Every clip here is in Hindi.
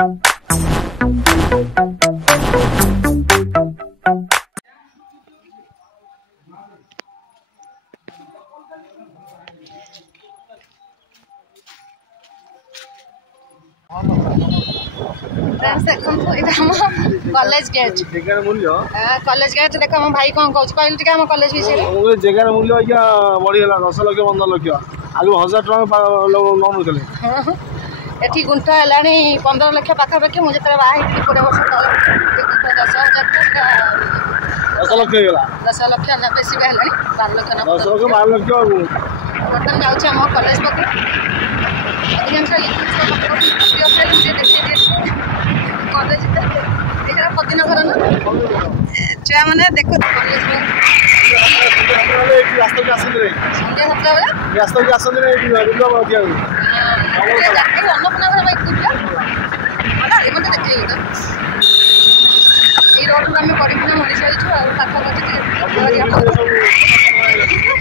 कॉलेज गेट जगार मूल्य कॉलेज गेट देख मो भाई कौन कहूँ कहल टे आम कॉलेज विषय जगार मूल्य आज्ञा बढ़ीगला 10 लाख 15 लाख आगे 1000 टका नौनुले एठी गुंठा है 15 लाख पाखापाखि मुझे बाहर 20 वर्ष तक 10 लाख 10 लाख बेसी है 12 लाख 12 लाख बर्तमान जाऊँ आम कॉलेज पाखे कॉलेज पदिन घर ना छुआ मैंने देख कॉलेज रास्ता संध्या 7 बजे रास्ता के आसंदी अन्नपूर्णा घर बैठ देखे रोड आम पढ़ी मनीष होइछु पाखापाखि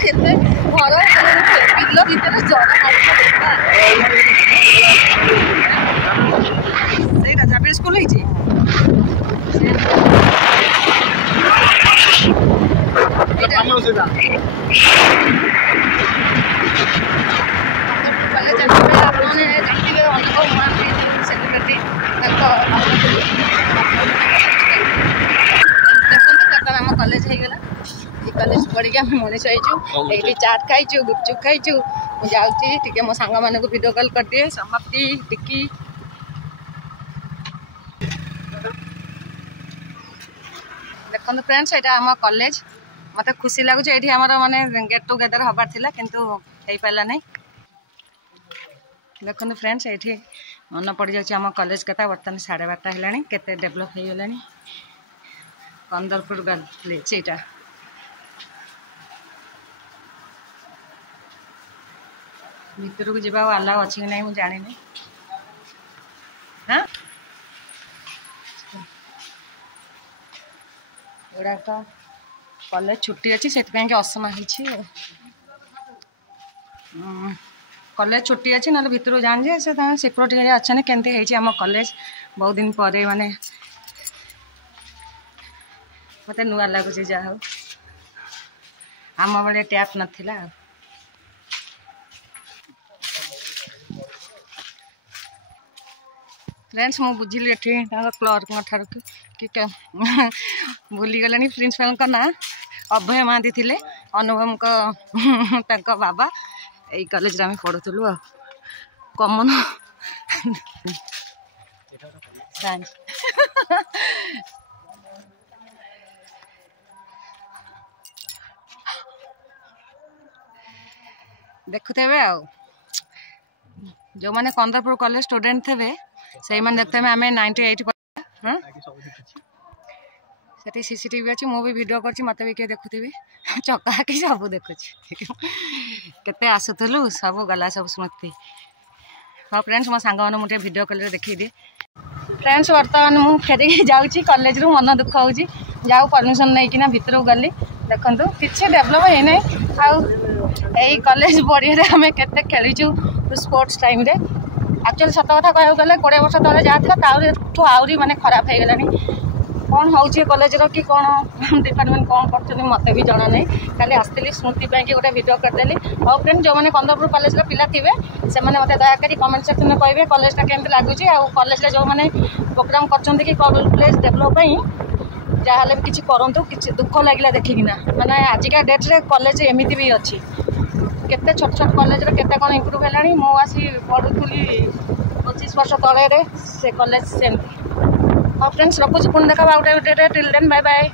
केते घर बिल भितर जरा जाबिर स्कूल है कॉलेज कॉलेज पढ़ी आम मनीष होइछु ये चाट खाइछु गुपचुप खाइछु जाऊँगी मो सांग मान वीडियो कॉल कर दिए समाप्ति टिकी देखो फ्रेंड्स यहाँ आम कॉलेज मत खुशी लगुच ये माने गेट टुगेदर हबार थिला किंतु हो पारा नहीं देखो फ्रेंड्स ये मन पड़ जाऊँ आम कॉलेज कथा बर्तमान 12:30 है केते डेभलप हो गला कंदरपुर कॉलेज यहाँ भितर को जावा अलाउ अच्छी ना मुझे जानी हाँ एड़ा तो कॉलेज छुट्टी अच्छी से असना कॉलेज छुट्टी अच्छी ना भितर जान जे से सिक्योरिटी अच्छा केमती आम कॉलेज बहुत दिन पर माने मत नुआ लगुच जा हो आम बड़े टैप नाला फ्रेंड्स मु बुझिली क्लर्क ठार कि भूली गले प्रिंसिपल का ना अभय महांती थे अनुभव का बाबा यही कॉलेज आम पढ़ुलु कमन साइंस देखुथे जो मैंने कंदरपुर कॉलेज स्टूडेंट थे से देखते आम 98 हाँ से सीसीटीवी अच्छी मुझे वीडियो कर मत भी किए देखुथी चका कि सब देखु केते आसुलु सब गला सब स्मृति हाँ फ्रेंड्स मो सांग मैंने मुझे वीडियो कॉल देखी दिए फ्रेंड्स बर्तमान मुझे फेरिक जाऊँगी कॉलेज रू मन दुख हो जाऊ परमिशन नहीं कि भीतर को गली देखु किसी डेभलप है ना आई कॉलेज पड़िया आम के खेलीचु स्पोर्ट्स टाइम रे एक्चुअली सत कथा कह गले 20 वर्ष तले जहाँ आहरी माने खराब हो गलानी कौन हो कॉलेज कि कौन डिपार्टमेंट कौन कर मत भी जना नहीं खाली आसती स्मृति कि गोटे वीडियो करदेली और फ्रेंड जो मैंने कंदरपुर कॉलेज पिला थे से मत दयाकोरी कमेंट सेक्शन में कहे कॉलेज केमती लगुच कॉलेज जो मैंने प्रोग्राम कर कॉलेज डेभलप जहाँ भी किसी करूँ कि दुख लगे देखिकिना माने आजिका डेट्रे कॉलेज एमती भी अच्छी केते छोट छोट कॉलेज केते कौन इम्प्रूव है मु आसी पढ़ुली 25 वर्ष तले से कॉलेज सेमती हाँ फ्रेंड्स रखुच पुणी देखा टिल देन बाय बाय।